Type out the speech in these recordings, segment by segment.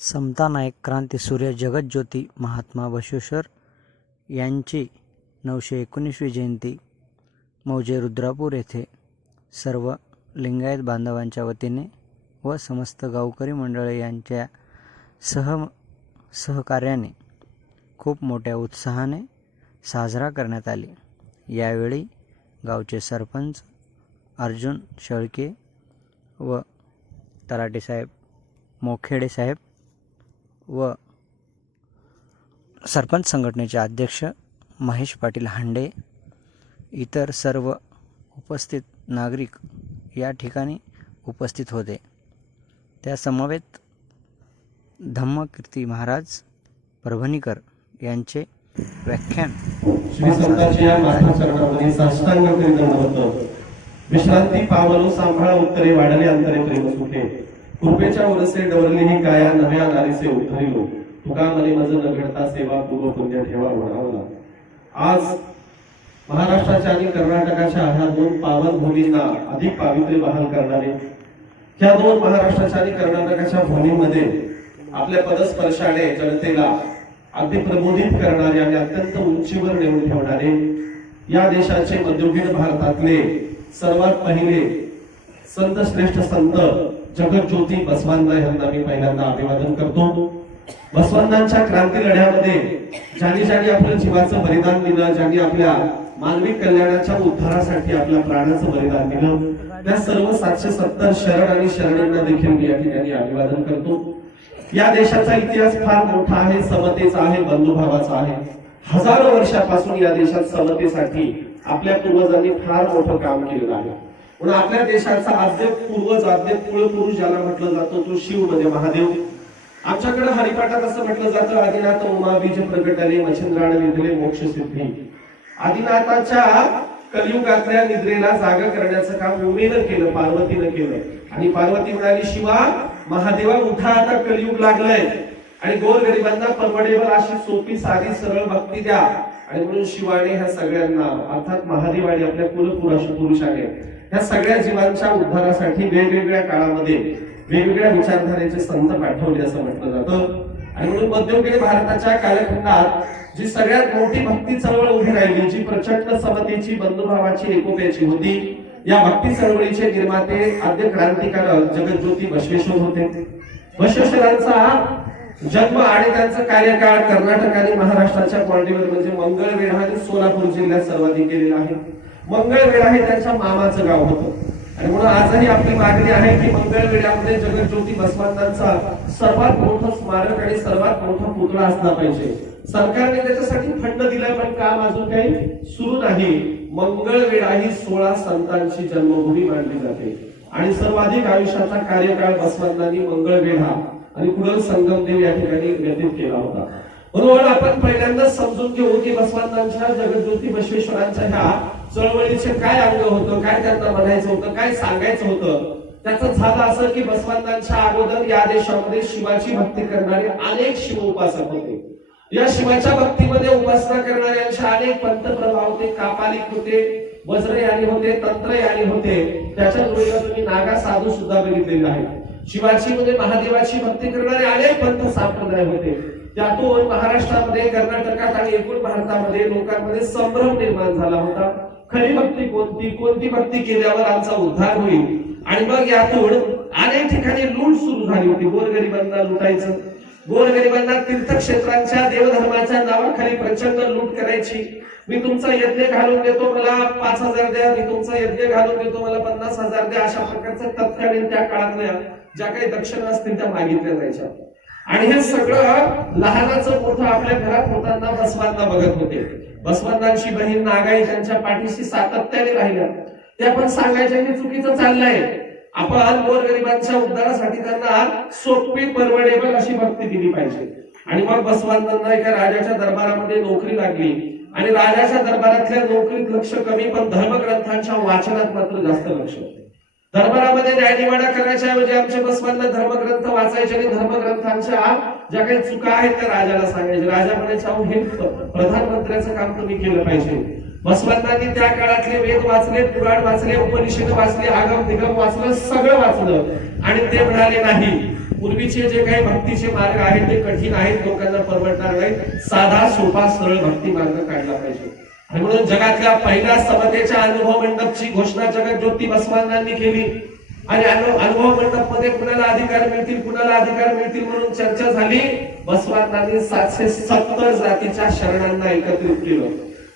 समता नायक क्रांतीसूर्य जगज्योती महात्मा बशेश्वर यांची नऊशे एकोणीसवी जयंती मौजे रुद्रापूर येथे सर्व लिंगायत बांधवांच्या वतीने व समस्त गावकरी मंडळ यांच्या सह सहकार्याने खूप मोठ्या उत्साहाने साजरा करण्यात आली. यावेळी गावचे सरपंच अर्जुन शेळके व तलाठी साहेब मोखेडे साहेब व सरपंच संघटनेचे अध्यक्ष महेश पाटील हांडे इतर सर्व उपस्थित नागरिक या ठिकाणी उपस्थित होते. त्यासमवेत धम्मकीर्ती महाराज परभणीकर यांचे व्याख्यान विश्रांती पावलो सांभाळा उत्तरे वाढले अंतरे प्रेम सुटे कृपेच्या वरसे डवरली ही काया नव्या नारीसे उद्धरिलो हो. तुका मने मज न घडता सेवा पूर्व पुण्य ठेवा म्हणावला आज महाराष्ट्राच्या आणि कर्नाटकाच्या ह्या दोन पावन भूमींना अधिक पावित्र्य बहाल करणारे ह्या दोन महाराष्ट्राच्या आणि कर्नाटकाच्या भूमीमध्ये आपल्या पदस्पर्शाने जनतेला अगदी प्रबोधित करणारे आणि अत्यंत उंचीवर नेऊन ठेवणारे या देशाचे मध्ययुगीन भारतातले सर्वात पहिले संत श्रेष्ठ संत जगज्योती बसवांना यांना मी पहिल्यांदा अभिवादन करतो. बसवंतांच्या क्रांती लढ्यामध्ये ज्यांनी ज्यांनी आपल्या जीवाचं बलिदान दिलं ज्यांनी आपल्या मानवी कल्याणाच्या उद्धारासाठी आपल्या प्राणाचं बलिदान दिलं त्या सर्व सातशे सत्तर शरण आणि शरणांना देखील मी या ठिकाणी अभिवादन करतो. या देशाचा इतिहास फार मोठा आहे समतेचा आहे बंधुभावाचा आहे. हजारो वर्षापासून या देशात समतेसाठी आपल्या पूर्वजांनी फार मोठं काम केलेलं आहे. म्हणून आपल्या देशाचा आद्य पूर्वज आद्य कुळपुरुष ज्याला म्हटलं जातं तो शिव म्हणजे महादेव. आमच्याकडे हरिपाठात असं म्हटलं जातं आदिनाथ उमा बीज प्रगटाले मच्छिंद्राण निधले मोक्ष सिद्धी. आदिनाथाच्या कलियुगातल्या निद्रेला जागा करण्याचं काम उमेनं केलं पार्वतीनं केलं. आणि पार्वती म्हणाली शिवा महादेवा उठा आता कलियुग लागलंय. आणि गोरगरिबांना परवडेवर अशी सोपी साधी सरळ भक्ती द्या. आणि म्हणून शिवाने ह्या सगळ्यांना अर्थात महादेवाने आपल्या कुलपुरुष पुरुषाने ह्या सगळ्या जीवांच्या उद्धारासाठी वेगवेगळ्या काळामध्ये वेगवेगळ्या विचारधारेचे संत पाठवले असं म्हटलं जातं. आणि म्हणून मध्ययुगीन भारताच्या कालखंडात जी सगळ्यात मोठी भक्ती चळवळ उभी राहिली जी प्रचंड समतेची बंधुभावाची एकोप्याची होती या भक्ती चळवळीचे निर्माते आद्य क्रांतिकारक जगज्योती बसवेश्वर होते. बसवेश्वरांचा जन्म आणि त्यांचा कार्यकाळ कर्नाटक आणि महाराष्ट्राच्या पॉलिटीवर म्हणजे मंगळवेढा आणि सोलापूर जिल्ह्यात सर्वाधिक केलेला आहे. मंगळवेढा हे त्यांच्या मामाचं गाव होतं. आणि म्हणून आजही आपली मागणी आहे की मंगळवेढ्यामध्ये जगज्योती बसवंतांचा सर्वात मोठं स्मारक आणि सर्वात मोठा पुतळा असला पाहिजे. सरकारने त्याच्यासाठी फंड दिलाय पण काम अजून काही सुरू नाही. मंगळवेढा ही सोळा संतांची जन्मभूमी मानली जाते. आणि सर्वाधिक आयुष्याचा कार्यकाळ बसवंतांनी मंगळवेढा आणि कुडल संगमदेव या ठिकाणी व्यतीत केला होता. म्हणून आपण पहिल्यांदा समजून घेऊ की बसवंतांच्या जगज्योती बसवेश्वरांच्या ह्या चळवळीचे काय अंग होतं काय त्यांना म्हणायचं होतं काय सांगायचं होतं? त्याचं झालं असं की बसवंतांच्या अगोदर या देशामध्ये शिवाची भक्ती करणारे अनेक शिव उपासक होते. या शिवाच्या भक्तीमध्ये उपासना करणाऱ्यांचे अनेक पंतप्रभाव होते कापालिक होते वज्रयानी होते तंत्रयानी होते. त्याच्या जोडीला तुम्ही नागा साधू सुद्धा बघितलेले आहेत. शिवाची म्हणजे महादेवाची भक्ती करणारे अनेक पंत संप्रदाय होते. त्यातून महाराष्ट्रामध्ये कर्नाटकात आणि एकूण भारतामध्ये लोकांमध्ये संभ्रम निर्माण झाला होता. खरी भक्ती कोणती? कोणती भक्ती केल्यावर आमचा उद्धार होईल? आणि मग यातून अनेक ठिकाणी लूट सुरू झाली होती. गोरगरिबांना लुटायचं. गोरगरिबांना तीर्थक्षेत्रांच्या देवधर्माच्या नावाखाली प्रचंड लूट करायची. मी तुमचा यज्ञ घालून देतो मला पाच हजार द्या. मी तुमचा यज्ञ घालून देतो मला पन्नास हजार द्या. अशा प्रकारचं तत्कालीन त्या काळातल्या ज्या काही दक्षिणा असतील त्या मागितल्या जायच्या. आणि हे सगळं लहानाचं मोठं आपल्या घरात होताना बसवांना बघत होते. बसवंतांची बहीण नागाई त्यांच्या पाठीशी सातत्याने राहिल्या. त्या पण सांगायच्या की चुकीचं चाललंय. आपण गोरगरिबांच्या उद्धारासाठी त्यांना सोपी परवडेबल अशी भक्ती दिली पाहिजे. आणि मग बसवंतांना एका राजाच्या दरबारामध्ये नोकरी लागली. आणि राजाच्या दरबारातल्या नोकरीत लक्ष कमी पण धर्मग्रंथांच्या वाचनात मात्र जास्त लक्ष होते. दरबारामध्ये न्यायनिवाडा करण्याच्या ऐवजी आमचे बसवांना धर्मग्रंथ वाचायचे आणि धर्मग्रंथांच्या ज्या काही चुका आहेत त्या राजाला सांगायचे. राजा म्हणायचे अहो हे प्रधानमंत्र्याचं काम तुम्ही केलं पाहिजे. बसवंतांनी त्या काळातले वेद वाचले पुराण वाचले उपनिषद वाचले आगम निगम वाचलं सगळं वाचलं. आणि ते म्हणाले नाही. पूर्वीचे जे काही भक्तीचे मार्ग आहेत ते कठीण आहेत लोकांना परवडणार नाही. साधा सोपा सरळ भक्ती मार्ग काढला पाहिजे. आणि म्हणून जगातल्या पहिल्या समतेच्या अनुभव मंडपची घोषणा जगत ज्योती बसवांनांनी केली. आणि अनु- अनुभव मंडपमध्ये कुणाला अधिकार मिळतील कुणाला अधिकार मिळतील म्हणून चर्चा झाली. बसवांनी सातशे सत्तर जातीच्या शरणांना एकत्रित केलं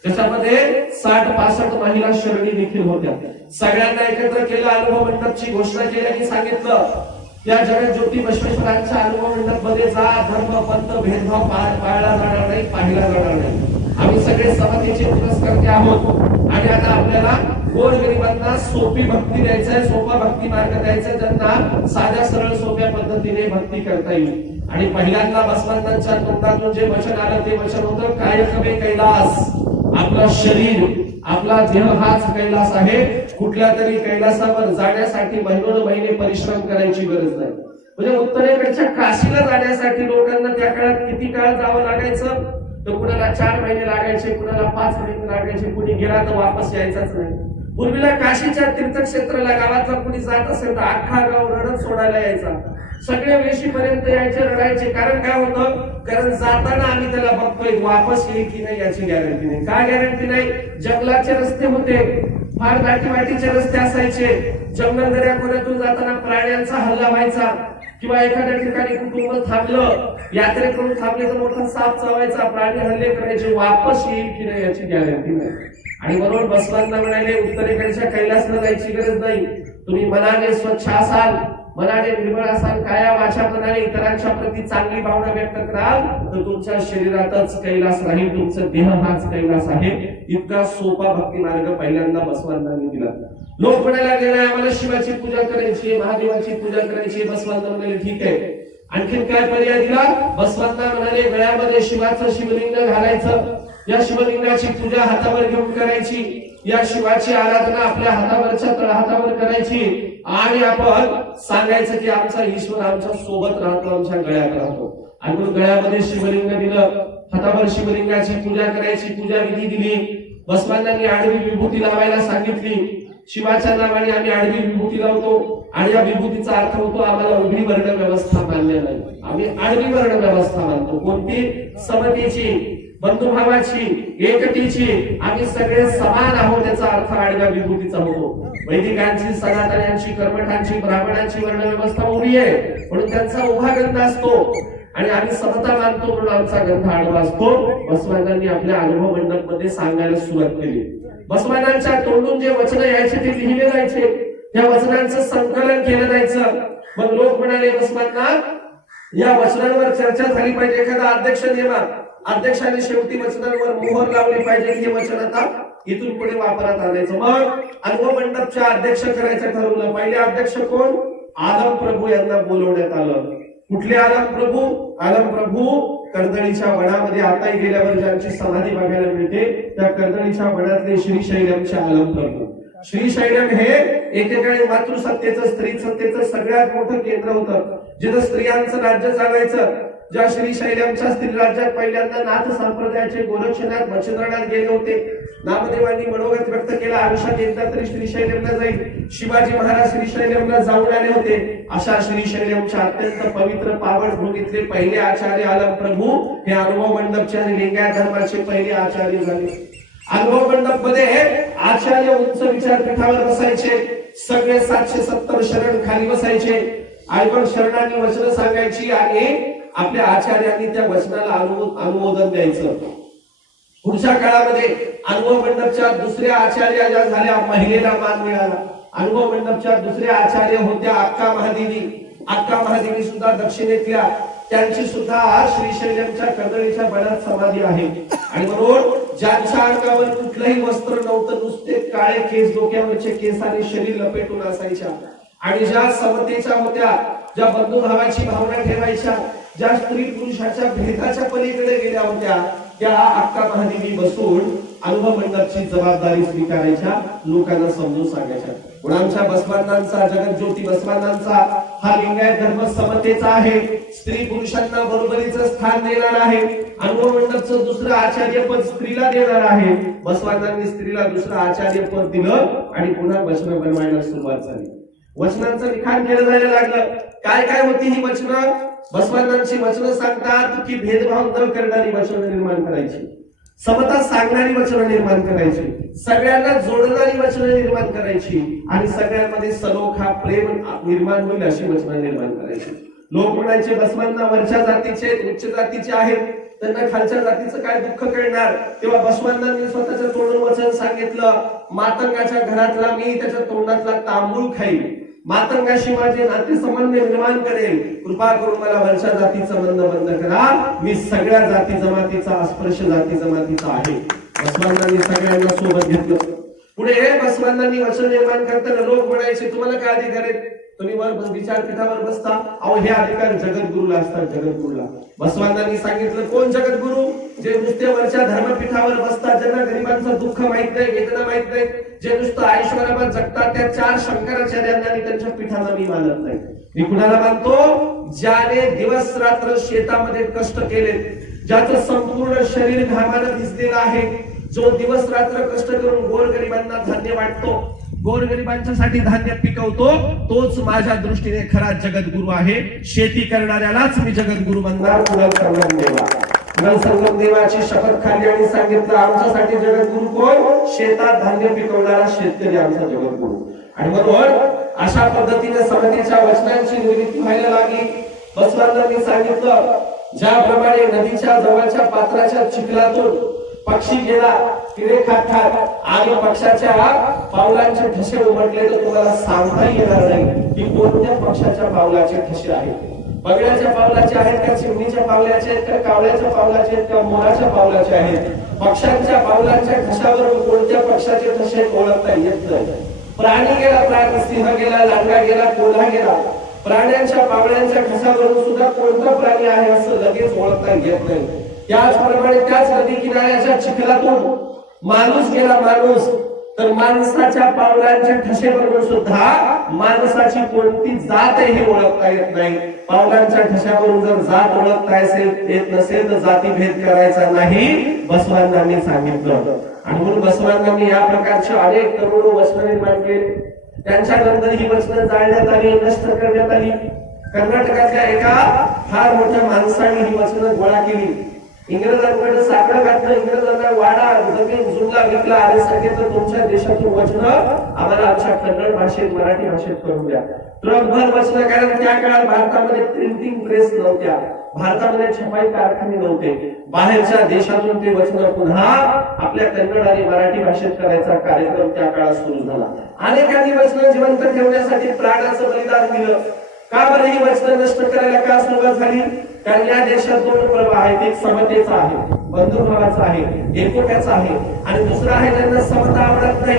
त्याच्यामध्ये साठ पासष्ट महिला शरणी देखील होत्या. सगळ्यांना एकत्र केलं अनुभव मंडपची घोषणा केली सांगितलं या जगत ज्योती बसवेश्वरांच्या अनुभव मंडपमध्ये जा धर्म पंत भेदभाव पाळला जाणार नाही पाहिला जाणार नाही. आम्ही सगळे समतेचे पुरस्कर्ते आहोत. आणि आता आपल्याला गोरगरिबांना सोपी भक्ती द्यायचं आहे सोपा भक्ती मार्ग द्यायचा ज्यांना साध्या सरळ सोप्या पद्धतीने भक्ती करता येईल. आणि पहिल्यांदा बसवंतांच्या तोंडातून जे वचन आलं ते वचन होतं काय कवे कैलास. आपलं शरीर आपला देह हाच कैलास आहे. कुठल्या तरी कैलासावर जाण्यासाठी महिनोन महिने परिश्रम करायची गरज नाही. म्हणजे उत्तरेकडच्या काशीला जाण्यासाठी लोकांना त्या काळात किती काळ जावं लागायचं? तर कुणाला चार महिने लागायचे कुणाला पाच महिने लागायचे कुणी गेला तर वापस यायचाच नाही. पूर्वीला काशीच्या तीर्थक्षेत्राला गावातला कुणी जात असेल तर अख्खा गाव रडत सोडायला यायचा. सगळे वेशीपर्यंत यायचे रडायचे. कारण काय होतं? कारण जाताना आम्ही त्याला बघतोय वापस येईल की नाही याची गॅरंटी नाही. काय गॅरंटी नाही? जंगलाचे रस्ते होते. फार दाटीवाटीचे रस्ते असायचे. जंगल दऱ्याखोऱ्यातून जाताना प्राण्यांचा हल्ला व्हायचा. किंवा एखाद्या ठिकाणी कुटुंब थांबलं यात्रेकरून थांबले तर मोठा साप चावायचा प्राणी हल्ले करायचे वापस येईल की नाही याची गॅरंटी नाही. आणि बरोबर बसवांना म्हणाले उत्तरेकडच्या कैलासला जायची गरज नाही. तुम्ही मनाने स्वच्छ असाल मनाने निर्मळ असाल काया वाचापणाने इतरांच्या प्रती चांगली भावना व्यक्त कराल तर तुमच्या शरीरातच कैलास राहील तुमचा देह हाच कैलास आहे. इतका सोपा भक्ती मार्ग पहिल्यांदा बसवांना दिला. लोक म्हणायला लागले आम्हाला शिवाची पूजा करायची महादेवाची पूजा करायची बसवंत म्हणाले ठीक आहे. आणखीन काय पर्याय दिला? बसवंता म्हणाले गळ्यामध्ये शिवाचं शिवलिंग घालायचं. या शिवलिंगाची पूजा हातावर घेऊन करायची. या शिवाची आराधना आपल्या हातावरच्या तळहातावर करायची. आणि आपण सांगायचं की आमचा ईश्वर आमच्यासोबत राहतो आमच्या गळ्यात राहतो. आणि म्हणून गळ्यामध्ये शिवलिंग दिलं. हातावर शिवलिंगाची पूजा करायची पूजा विधी दिली. बसवांनी आडवी विभूती लावायला सांगितली. शिवाच्या नावाने आम्ही आडवी विभूती लावतो आणि या विभूतीचा अर्थ होतो आम्हाला उघडी वर्ण व्यवस्था मानलेला नाही आम्ही आडवी वर्ण व्यवस्था मानतो. कोणती? समतेची बंधुभावाची एकतेची. आम्ही सगळे समान आहोत याचा अर्थ आडव्या विभूतीचा होतो. वैदिकांची सनातन्यांची कर्मठांची ब्राह्मणांची वर्ण व्यवस्था उभी आहे. म्हणून त्यांचा उभा ग्रंथ असतो. आणि आम्ही समता मानतो म्हणून आमचा ग्रंथ आडवा असतो. बसवानांनी आपल्या अनुभव मंडपमध्ये सांगायला सुरुवात केली. बसवानांच्या तोंडून जे वचन यायचे ते लिहिले जायचे. त्या वचनांचं संकलन केलं जायचं. मग लोक म्हणाले बसवांना या वचनांवर चर्चा झाली पाहिजे. एखादा अध्यक्ष नेमा अध्यक्षाने शेवटी वचनांवर मोहर लावली पाहिजे. की हे वचन आता इथून पुढे वापरात आणायचं. मग अनुभव मंडपच्या अध्यक्ष करायचं ठरवलं. पहिले अध्यक्ष कोण? आलम प्रभू यांना बोलवण्यात आलं. कुठले आलम प्रभू आलम प्रभू कर्दळीच्या वनामध्ये आताही गेल्यावर ज्यांची समाधी बघायला मिळते. त्या कर्दळीच्या वनातले श्रीशैलमचे आलम प्रभू श्रीशैलम हे एकेकाळी मातृसत्तेचं स्त्री सत्तेचं सगळ्यात मोठं केंद्र होतं. जिथं स्त्रियांचं राज्य चालायचं ज्या श्रीशैलमच्या स्त्री राज्यात पहिल्यांदा नाथ संप्रदायाचे गोरक्षनाथ मच्छिंद्रनाथ गेले होते. नामदेवांनी मनोगत व्यक्त केला. आयुष्यात एकदा तरी श्रीशैलमला जाईल. शिवाजी महाराज श्रीशैलमला जाऊन आले होते. अशा श्रीशैलमच्या अत्यंत पवित्र पावन भूमीतले पहिले आचार्य आलम प्रभू हे अनुभव मंडपच्या आणि लिंगायत धर्माचे पहिले आचार्य झाले. अनुभव मंडपमध्ये आचार्य उंच विचारपीठावर बसायचे. सगळे सातशे सत्तर शरण खाली बसायचे. आयबड शरणांनी वचन सांगायची आणि आपल्या आचार्यांनी त्या वचनाला अनुमो- अनुमोदन द्यायचं. पुढच्या काळामध्ये अनुभव मंडपच्या दुसऱ्या आचार्य ज्या झाल्या महिलेला मान मिळाला. अनुभव मंडपच्या दुसऱ्या आचार्य होत्या अक्का महादेवी. अक्का महादेवी सुद्धा दक्षिणेतल्या. त्यांची सुद्धा श्रीशैलमच्या कदळीच्या बळात समाधी आहे. आणि म्हणून ज्यांच्या अंगावर कुठलंही वस्त्र नव्हतं नुसते काळे केस डोक्यावरचे केस आणि शरीर लपेटून असायच्या. आणि ज्या समतेच्या होत्या ज्या बंधुभावाची भावना ठेवायच्या ज्या स्त्री पुरुषाच्या भेदाच्या पलीकडे गेल्या होत्या त्या अक्का महादेवी बसून अनुभव मंडपची जबाबदारी स्वीकारायच्या लोकांना समजून सांगायच्या. पण आमच्या बसवानांचा जगत ज्योती बसवानांचा हा लिंगायत धर्म समतेचा आहे. स्त्री पुरुषांना बरोबरीचं स्थान देणार आहे. अनुभव मंडपचं दुसरं आचार्य पद स्त्रीला देणार आहे. बसवानांनी स्त्रीला दुसरं आचार्य पद दिलं आणि पुन्हा वचन बनवायला सुरुवात झाली. वचनांचं लिखाण केलं जायला लागलं. काय काय होती ही वचनं? बसवांची वचनं सांगतात की भेदभाव न करणारी वचनं निर्माण करायची. समता सांगणारी वचनं निर्माण करायची. सगळ्यांना जोडणारी वचनं निर्माण करायची आणि सगळ्यांमध्ये सलोखा प्रेम निर्माण होईल अशी वचनं निर्माण करायची. लोक म्हणायचे भस्मांना वरच्या जातीचे उच्च जातीचे आहेत. त्यांना खालच्या जातीचं काय दुःख कळणार तेव्हा बसवांना स्वतःच्या तोंडून वचन सांगितलं मातंगाच्या घरातला मी त्याच्या तोंडातला तांबूळ खाईल मातंगाशी माझे नातेसंबंध निर्माण करेल. कृपा करून मला वर्षा जातीचं संबंध बंद करा. मी सगळ्या जाती जमातीचा अस्पृश्य जाती जमातीचा आहे. बसवांनी सगळ्यांना सोबत घेतलं. पुढे हे बसवांना निर्माण करताना लोक म्हणायचे तुम्हाला काय अधिकार आहेत? तुम्ही वर विचारपीठावर बसता. अहो हे अधिकार जगद्गुरूला असतात जगद्गुरूला. बसवांनी सांगितलं कोण जगद्गुरू? जे नुसते वरच्या धर्मपीठावर बसतात ज्यांना गरिबांचं दुःख माहीत नाही वेदना माहीत नाही जे नुसतं ऐश्वर्याबाद जगतात त्या चार शंकराचार्यांना आणि त्यांच्या पीठाला मी मानत नाही. मी कुणाला मानतो? ज्याने दिवस रात्र शेतामध्ये कष्ट केले ज्याचं संपूर्ण शरीर घामानं भिजलेलं आहे जो दिवस रात्र कष्ट करून गोरगरिबांना धान्य वाटतो गोरगरिबांच्यासाठी धान्य पिकवतो तोच माझ्या दृष्टीने खरा जगद्गुरु आहे. शेती करणाऱ्यालाच मी जगद्गुरु म्हणणार कुणाल देवाची शपथ खाली आणि सांगितलं आमच्यासाठी जगद्गुरु कोण? शेतात धान्य पिकवणारा शेतकरी आमचा जगद्गुरु. आणि बरोबर अशा पद्धतीने समितीच्या वचनांची निर्मिती व्हायला लागली. बसवांना सांगितलं ज्याप्रमाणे नदीच्या जवळच्या पात्राच्या चिखलातून पक्षी गेला किडे खात खात आणि पक्षाच्या पावलांचे ठसे उमटले तर तुम्हाला सांगता येणार नाही की कोणत्या पक्षाच्या पावलाचे ठसे आहेत. बगड्याच्या पावलाचे आहेत का चिमणीच्या पावलाचे आहेत का कावळ्याच्या पावलाचे आहेत का मोराच्या पावलाचे आहेत? पक्षांच्या पावलांच्या घशावर कोणत्या पक्षाचे ठसे ओळखता येत नाही. प्राणी गेला प्राणी सिंह गेला लांडगा गेला कोल्हा गेला. प्राण्यांच्या पावळ्यांच्या ठसावरून सुद्धा कोणता प्राणी आहे असं लगेच ओळखता येत नाही. त्याचप्रमाणे त्याच नदी किनाऱ्याच्या चिखलातून माणूस गेला माणूस तर माणसाच्या पावलांच्या ठसेबरोबर सुद्धा माणसाची कोणती जात ही हे ओळखता येत नाही. पावलांच्या ठशावरून जर जात ओळखता असेल येत नसेल तर जातीभेद करायचा नाही बसवांना मी सांगितलं. आणि म्हणून बसवांना या प्रकारचे अनेक करोडो वचन निर्माण केले. त्यांच्यानंतर ही वचनं जाळण्यात आली नष्ट करण्यात आली. कर्नाटकातल्या एका फार मोठ्या माणसाने ही वचनं गोळा केली. इंग्रजांकडे साकडं घातलं इंग्रजांना वाडा जमीन जुमला विकला आणि सांगितलं तुमच्या देशातून वचन आम्हाला आमच्या कन्नड भाषेत मराठी भाषेत करून द्या. ट्रकभर वचन कारण त्या काळात भारतामध्ये प्रिंटिंग प्रेस नव्हत्या. भारतामध्ये छपाई कारखाने नव्हते. बाहेरच्या देशातून ते वचन पुन्हा आपल्या कन्नड आणि मराठी भाषेत करायचा कार्यक्रम त्या काळात सुरू झाला. अनेकांनी वचन जिवंत ठेवण्यासाठी प्राणाचं बलिदान दिलं. का बरं ही वचन नष्ट करायला का झाली कारण या देशात दोन प्रवाह आहेत. एक समतेचा आहे बंधुभावाचा आहे एकोप्याचा आहे. आणि दुसरा आहे ज्यांना समता आवडत नाही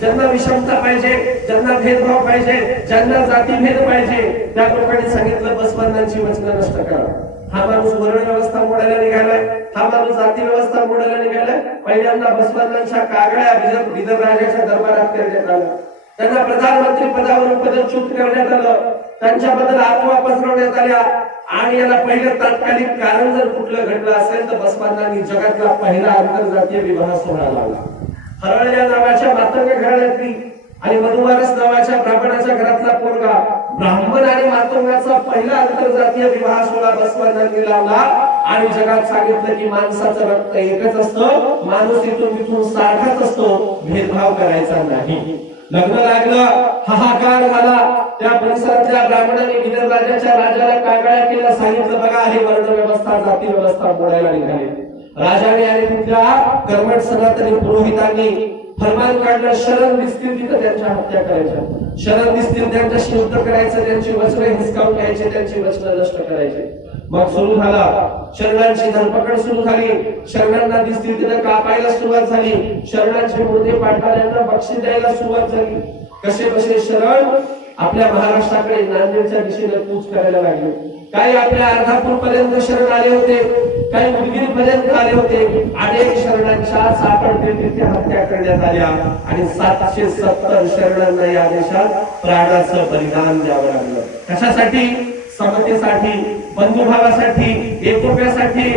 ज्यांना विषमता पाहिजे ज्यांना भेदभाव पाहिजे ज्यांना जातीभेद पाहिजे त्या लोकांनी सांगितलं बसबंधांची वचनं नष्ट करा. हा माणूस वर्ण व्यवस्था मोडायला निघालाय. हा माणूस जाती व्यवस्था मोडायला निघालाय. पहिल्यांदा बसबंधांच्या कागड्या बिदर बिदर राजाच्या दरबारात करण्यात आल्या त्यांना प्रधानमंत्री पदावरून पदच्युत करण्यात आलं. त्यांच्याबद्दल अफवा पसरवण्यात आल्या. आणि याला पहिलं तात्कालिक कारण जर कुठलं घडलं असेल तर बसवांनी जगातला पहिला आंतरजातीय विवाह सोहळा लावला. हरळ या नावाच्या मातंग घराण्यातली आणि मधुवारस नावाच्या ब्राह्मणाच्या घरातला पोरगा ब्राह्मण आणि मातंगाचा पहिला आंतरजातीय विवाह सोहळा बसवांनी लावला. आणि जगात सांगितलं की माणसाचं रक्त एकच असतं माणूस इथून तिथून सारखाच असतो भेदभाव करायचा नाही. लग्न लागलं हाहाकार झाला. त्या परिसरातल्या ब्राह्मणाने विदर्भ राजाच्या राजाला काय काय केलं सांगितलं बघा. हे वर्ण व्यवस्था जाती व्यवस्था मोडायला निघाली. राजाने आणि तिथल्या कर्मठ सनातनी पुरोहितांनी फरमान काढलं. शरण दिसतील तिथं त्यांच्या हत्या करायच्या. शरण दिसतील त्यांच्याशी युद्ध करायचं त्यांची वस्त्र हिसकावून घ्यायचे त्यांची वचनं नष्ट करायचे. मग सुरू झाला. शरणांची धरपकड सुरू झाली. शरणांना दिसतील तिथं कापायला सुरुवात झाली. शरणांचे मुर्दे पाठणाऱ्यांना बक्षीस द्यायला सुरुवात झाली. कसे कसे शरण आपल्या महाराष्ट्राकडे नांदेडच्या दिशेने कूच करायला लागले. काही आपल्या अर्धापूर पर्यंत शरण आले होते. काही उदगीर पर्यंत आले होते. अनेक शरणांच्या सापडते हत्या करण्यात आल्या. आणि सातशे सत्तर शरणांना या देशात प्राणाचं बलिदान द्यावं लागलं. कशासाठी? समतेसाठी बंधुभावासाठी एकोप्यासाठी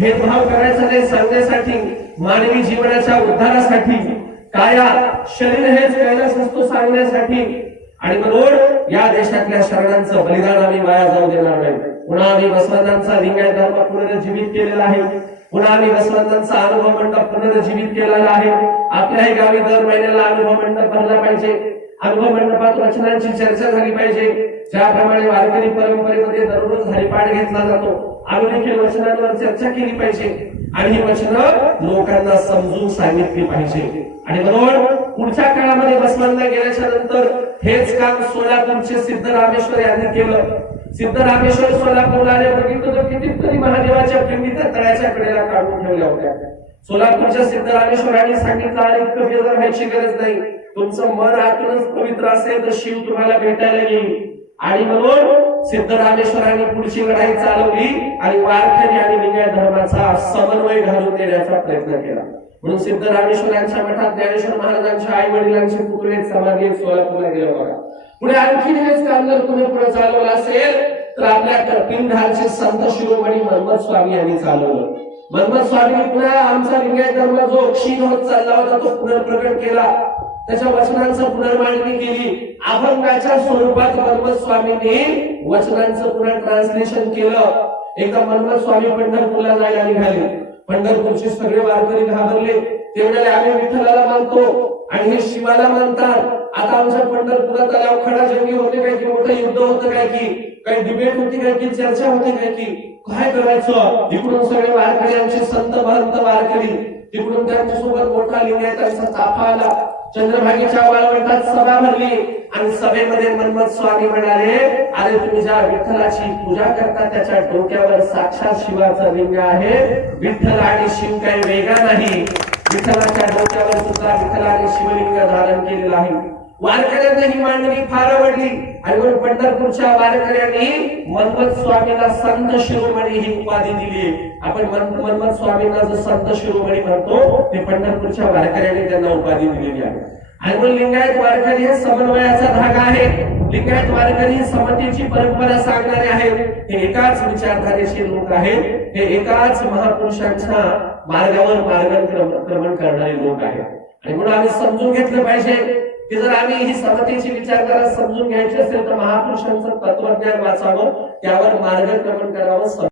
भेदभाव करायचा नाही सांगण्यासाठी मानवी जीवनाच्या उद्धारासाठी. काया शरीर हेच कैलास असतो सांगण्यासाठी. आणि म्हणून या देशातल्या शरणांचं बलिदान आम्ही वाया जाऊ देणार नाही. पुन्हा आम्ही बसवंतांचा लिंगायत धर्म पुनर्जीवित केलेला आहे. पुन्हा आम्ही बसवंतांचा अनुभव मंडप पुनर्जीवित केलेला आहे. आपल्याही गावी दर महिन्याला अनुभव मंडप भरला पाहिजे. अनुभव मंडपात रचनांची चर्चा झाली पाहिजे. ज्याप्रमाणे वारकरी परंपरेमध्ये दररोज हरिपाठ घेतला जातो आम्ही देखील वचनांवर चर्चा केली पाहिजे. आणि ही वचनं लोकांना समजून सांगितली पाहिजे. आणि म्हणून पुढच्या काळामध्ये बसवांना गेल्याच्यानंतर हेच काम सोलापूरचे सिद्धरामेश्वर यांनी केलं. सिद्धरामेश्वर सोलापूरला आले बघितलं तर कितीतरी महादेवाच्या पिंडी त्या तळ्याच्या कडेला काढून ठेवल्या होत्या. सोलापूरच्या सिद्धरामेश्वरांनी सांगितलं अरे इतकं व्हायची गरज नाही. तुमचं मन आतूनच पवित्र असेल तर शिव तुम्हाला भेटायला येईल. आणि म्हणून सिद्धरामेश्वरांनी पुढची लढाई चालवली आणि वारकरी आणि विनय धर्माचा समन्वय घालून देण्याचा प्रयत्न केला. म्हणून सिद्धरामेश्वरांच्या मठात ज्ञानेश्वर महाराजांच्या आई वडिलांचे पुतळे समाधी सोलापूरला गेलो बघा. पुढे आणखी हेच काम जर तुम्ही पुढे चालवलं असेल तर आपल्या पिंढारचे संत शिरोमणी महम्मद स्वामी यांनी चालवलं. महम्मद स्वामी पुन्हा आमचा लिंगायत धर्म जो क्षीण होत चालला होता तो पुनर्प्रकट केला. त्याच्या वचनांचं पुनर्मांडणी केली. अभंगाच्या स्वरूपात मनमत स्वामींनी वचनांचं पुन्हा ट्रान्सलेशन केलं. एकदा मनमत स्वामी पंढरपूरला जायला निघाले. पंढरपूरचे सगळे वारकरी घाबरले. तेवढ्याला आम्ही विठ्ठलाला मानतो आणि हे शिवाला मानतात. आता आमच्या पंढरपुरात आल्यावर खडा जंगी होते काय की मोठं युद्ध होतं काय की काही डिबेट होती काय की चर्चा होते काय की काय करायचं? इकडून सगळे वारकरी आमचे संत भरंत वारकरी तिकडून त्यांच्यासोबत मोठा लिहिण्यात ताफा आला. चंद्रभागेच्या बालवंटात सभा भरली आणि सभेमध्ये मनमत स्वामी म्हणाले अरे तुम्ही ज्या विठ्ठलाची पूजा करता त्याच्या डोक्यावर साक्षात शिवाचा लिंग आहे. विठ्ठल आणि शिव काही वेगळा नाही. विठ्ठलाच्या डोक्यावर सुद्धा विठ्ठलाने शिवलिंग धारण केलेलं आहे. वारकऱ्यांना ही मांडणी फार आवडली. आणि म्हणून पंढरपूरच्या वारकऱ्यांनी मनमत स्वामीला संत शिरोमणी ही उपाधी दिली. आपण मनमत स्वामींना जो संत शिरोमणी म्हणतो ते पंढरपूरच्या वारकऱ्यांनी त्यांना उपाधी दिलेली आहे. आणि म्हणून लिंगायत वारकरी हे समन्वयाचा धागा आहे. लिंगायत वारकरी ही समतेची परंपरा सांगणारे आहेत. हे एकाच विचारधारेचे लोक आहेत. हे एकाच महापुरुषांच्या मार्गावर मार्गक्रमण करणारे लोक आहेत. आणि म्हणून आम्ही समजून घेतलं पाहिजे. की जर आम्ही ही समतेची विचारधारा समजून घ्यायची असेल तर महापुरुषांचं तत्वज्ञान वाचावं त्यावर मार्गक्रमण करावं